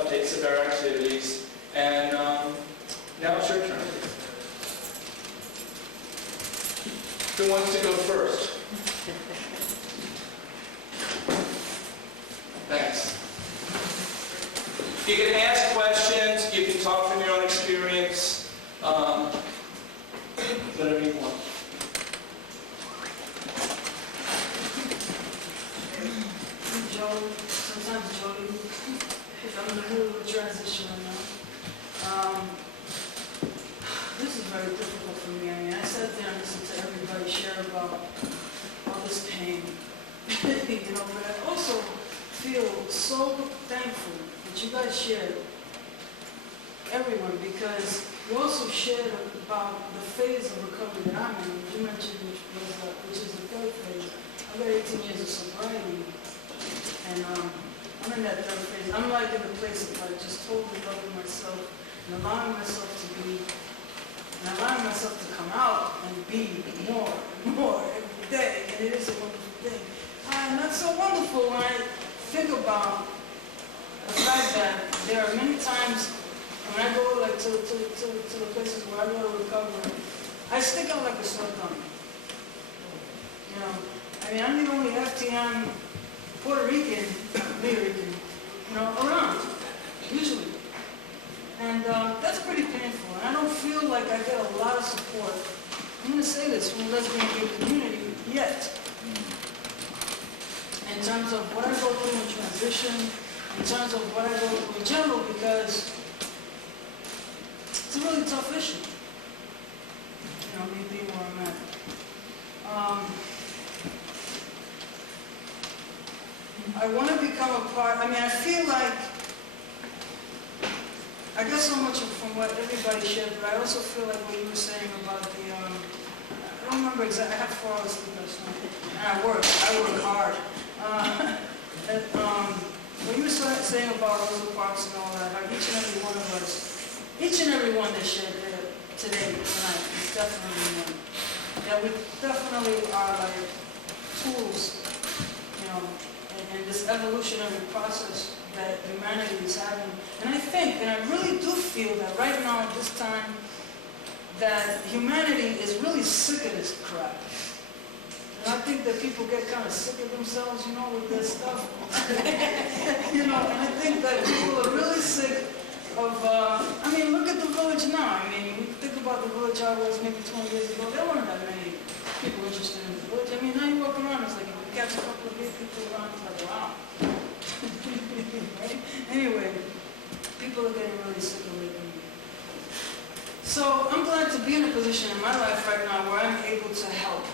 updates of our activities. And now it's your turn. Who wants to go first? Thanks. You can ask questions, you can talk from your own experience, whatever you want. Sometimes Jody, if I'm in the middle of a transition right now. This is very difficult for me. I mean, I sat there and listened to everybody share about all this pain, you know, but I also feel so thankful that you guys shared, everyone, because you also shared about the phase of recovery that I'm in. You mentioned which is the third phase. I've got 18 years of sobriety, and I'm in that third phase. I'm like in the place of like just totally loving myself and allowing myself to be, and allowing myself to come out and be more and more every day, and it is a wonderful thing. And that's so wonderful when I think about the fact that there are many times when I go like to the places where I go to recover, I stick out like a sore thumb. You know, I mean, I'm the only FTM Puerto Rican, you know, around, usually. And that's pretty painful. And I don't feel like I get a lot of support, I'm going to say this, from the lesbian gay community yet. In terms of what I go through in transition, in terms of what I go through in general, because it's a really tough issue. You know, me being where I'm at. I want to become a part, I mean, I feel like, I got so much from what everybody shared, but I also feel like what you were saying about the, I don't remember exactly, I have 4 hours sleep last night, and I work hard. What you were saying about Rosa Parks and all that, like each and every one of us, each and every one that shared today, tonight, is definitely one. Yeah, we definitely are like tools, you know, in this evolutionary process that humanity is having. And I think, and I really do feel that right now at this time, that humanity is really sick of this crap. And I think that people get kind of sick of themselves, you know, with this stuff. You know, and I think that people are really sick of, I mean, look at the village now. I mean, you think about the village I was maybe 20 years ago, there weren't that many people interested in the village. I mean, now you walk around, it's like, if you catch a couple of big people around, it's like, wow. Right? Anyway, people are getting really sick of it. So I'm glad to be in a position in my life right now where I'm able to help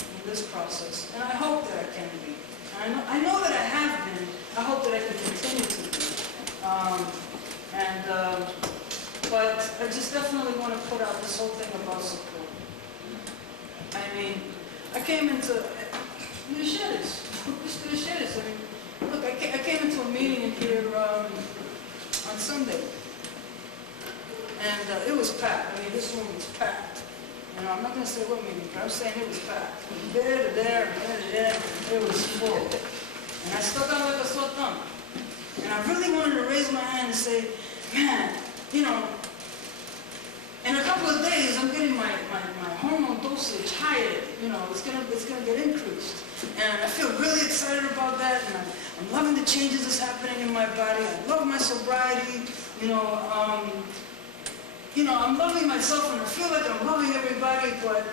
in this process. And I hope that I can be. I know that I have been. I hope that I can continue to be. But I just definitely want to put out this whole thing about support. I mean, I came into, I'm going to share this. I'm just going to share this. I mean, look, I came into a meeting in here on Sunday. And it was packed. I mean, this room was packed. You know, I'm not going to say what meeting, but I'm saying it was packed. From there to there, there to there, it was full. And I stuck out like a sore thumb. And I really wanted to raise my hand and say, man, you know, in a couple of days, I'm getting my hormone dosage higher. You know, it's gonna get increased. And I feel really excited about that. And I'm loving the changes that's happening in my body. I love my sobriety. You know, I'm loving myself, and I feel like I'm loving everybody, but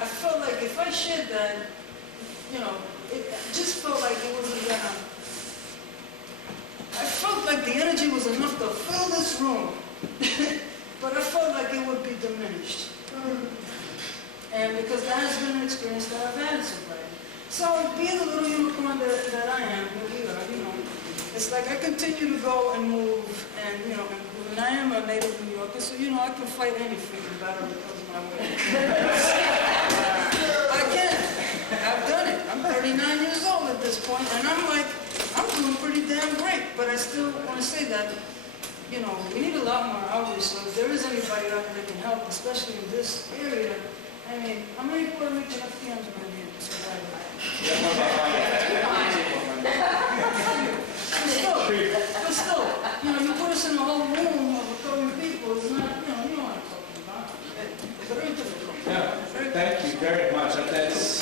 I felt like if I shared that, you know, it just felt like it wasn't gonna, I felt like the energy was enough to fill this room, but I felt like it would be diminished. And because that has been an experience that I've had in sobriety. So being the little unicorn that I am, you know, it's like I continue to go and move, and, you know, and I am a native New Yorker, so, you know, I can fight any freaking battle that comes my way. I can. I've done it. I'm 39 years old at this point, and I'm like, I'm doing pretty damn great, but I still want to say that, you know, we need a lot more outreach, so if there is anybody out there that can help, especially in this area, I mean, how many Puerto Rican FTMs are in here? much, and thanks.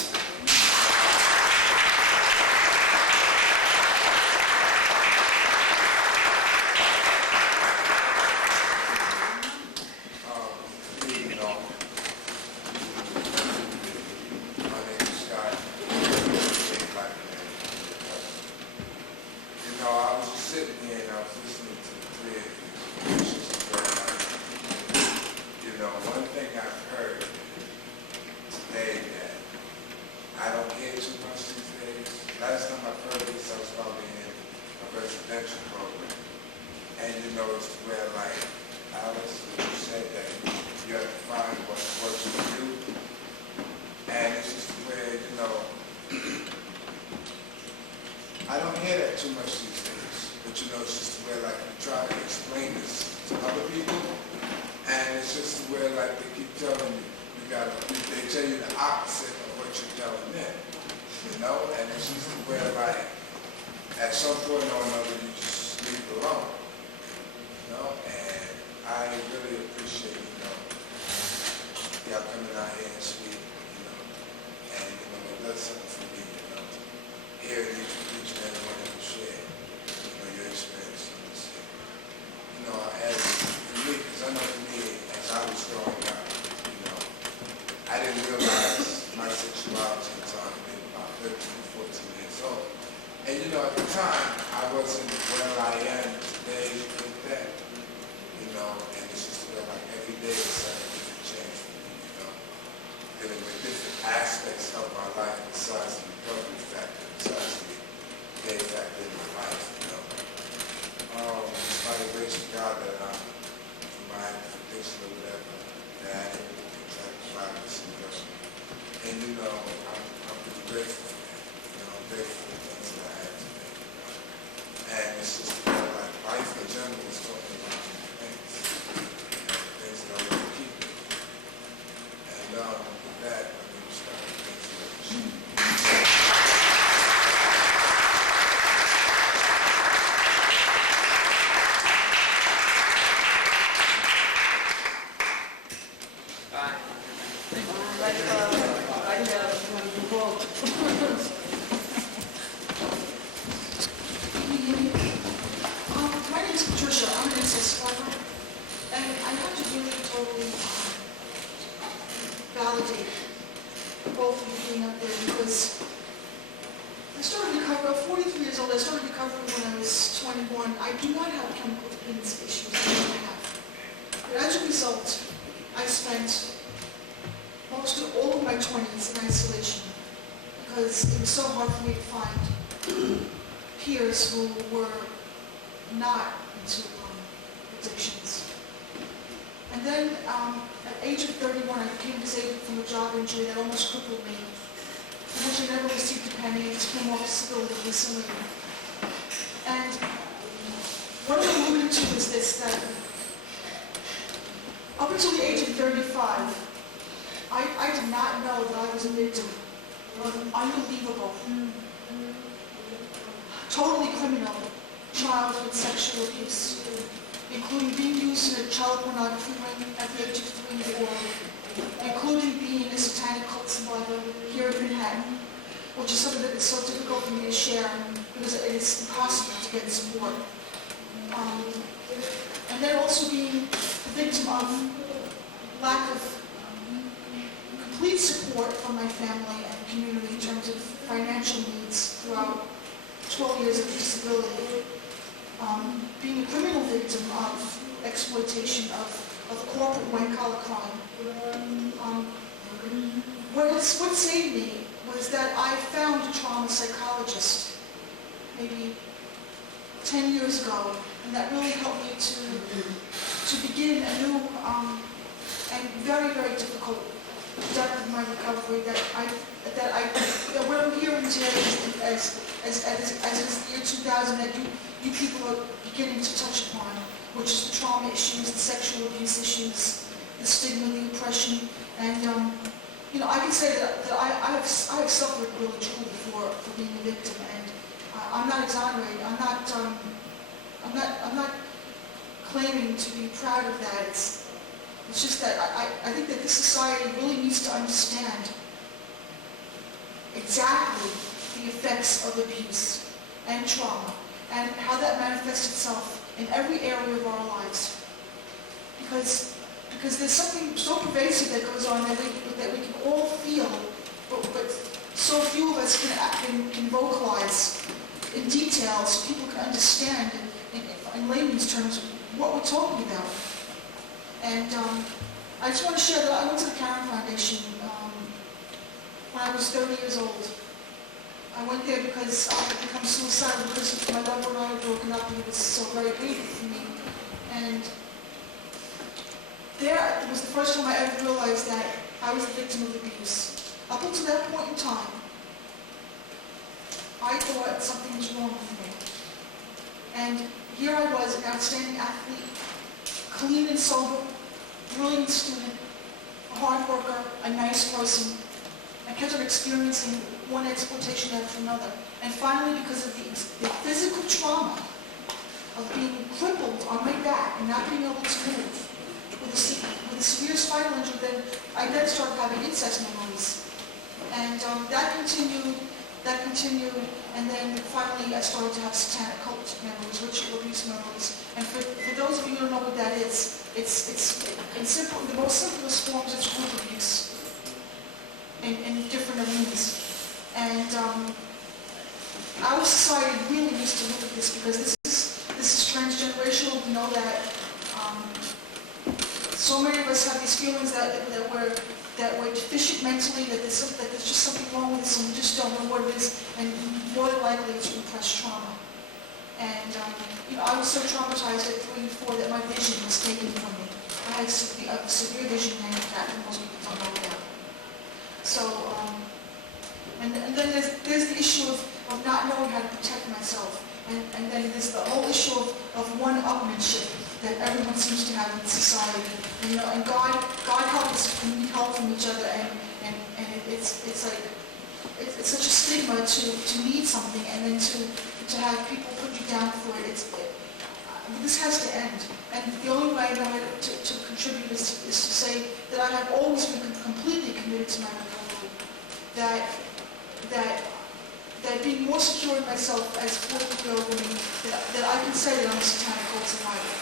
What saved me was that I found a trauma psychologist maybe 10 years ago, and that really helped me to begin a new and very, very difficult depth of my recovery that what I'm hearing today as is the year 2000 that you people are beginning to touch upon, which is the trauma issues, the sexual abuse issues, the stigma, the oppression, and I can say that I have suffered really truly for being a victim, and I'm not exonerated. I'm not claiming to be proud of that. It's just that I think that this society really needs to understand exactly the effects of abuse and trauma and how that manifests itself in every area of our lives. Because there's something so pervasive that goes on that we can all feel, but so few of us can vocalize in detail so people can understand in layman's terms what we're talking about. And I just want to share that I went to the Karen Foundation when I was 30 years old. I went there because I had become suicidal because my lover and I were broken up, and it was so very painful for me. And there was the first time I ever realized that I was a victim of abuse. Up until that point in time, I thought something was wrong with me. And here I was, an outstanding athlete, clean and sober, brilliant student, a hard worker, a nice person. I kept on experiencing one exploitation after another. And finally, because of the physical trauma of being crippled on my back and not being able to move, with a severe spinal injury, then I started having incest memories. And that continued, and then finally I started to have satanic cult memories, ritual abuse memories. And for those of you who don't know what that is, it's in the most simplest forms, it's group abuse in different arenas. And our society really needs to look at this, because this is transgenerational. We know that so many of us have these feelings that we're deficient mentally, that there's just something wrong with us, and we just don't know what it is, and more than likely it's repressed trauma. And I was so traumatized at 3 and 4 that my vision was taken from me. I had severe vision handicap, and most people don't know that. So, and then there's the issue of not knowing how to protect myself, and then there's the whole issue of one-upmanship that everyone seems to have in society. And God help us if we need help from each other, and it's like it's such a stigma to need something, and then to have people put you down for it. This has to end. And the only way I know how to contribute is to say that I have always been completely committed to my recovery. That being more secure in myself as a 40-year-old woman, that I can say that I'm a satanic cult survivor.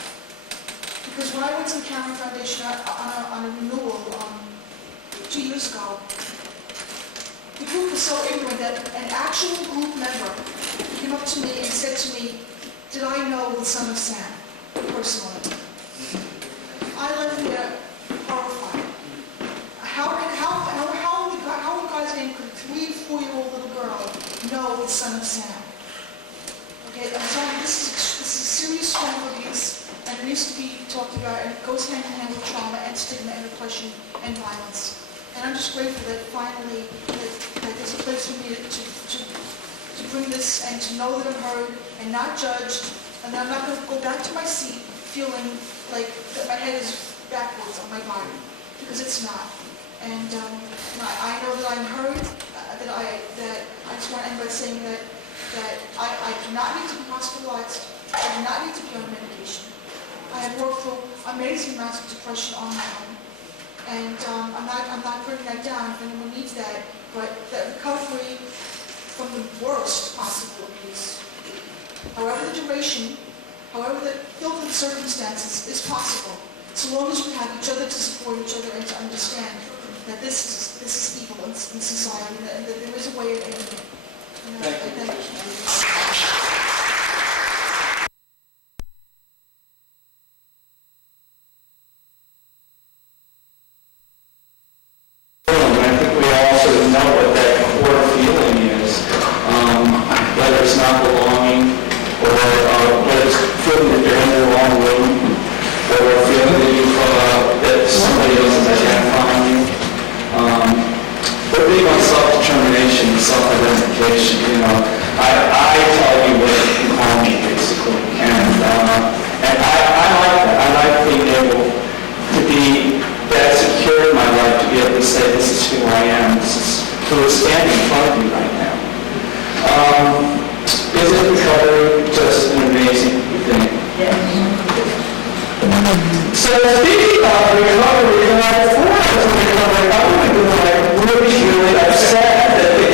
Because when I went to the Karen Foundation on a renewal 2 years ago, the group was so ignorant that an actual group member came up to me and said to me, "Did I know the son of Sam personally?" I left there horrified. How in God's name could a 3 or 4-year-old little girl know the son of Sam? Okay, I'm telling you, this is a serious form of abuse, and it needs to be talked about, and it goes hand in hand with trauma and stigma and repression and violence. And I'm just grateful that finally that there's a place for me to bring this and to know that I'm heard and not judged, and that I'm not going to go back to my seat feeling like that my head is backwards on my body, because it's not. And I know that I'm heard, that I just want to end by saying that I do not need to be hospitalized, I do not need to be on medication. I have worked through amazing amounts of depression on my own. And I'm not putting that down if anyone needs that, but that recovery from the worst possible abuse, however the duration, however the filth of circumstances, is possible, so long as we have each other to support each other and to understand that this is evil in society, and that there is a way of ending it. Thank you. Whether it's not belonging, or whether it's feeling that you're in the wrong room, or feeling that somebody else is identifying you. We're big on self-determination and self-identification. I tell you what you call me, basically, and I like that. I like being able to be that secure in my life, to be able to say, this is who I am. This is who is standing in front of me right now. Isn't recovery just an amazing thing? Yes. So speaking of recovery, before I was in recovery, I would have been really upset that the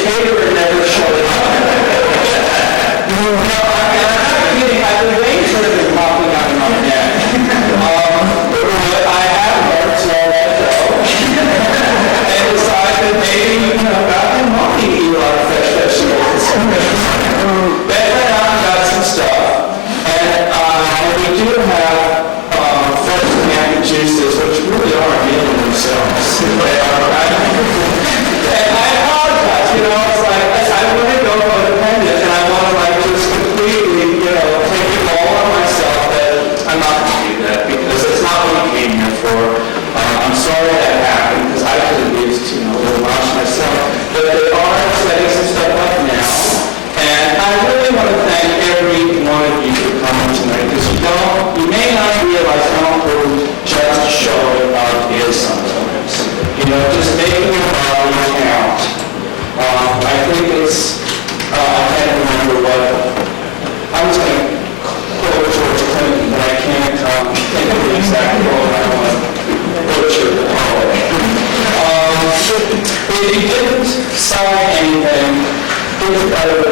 take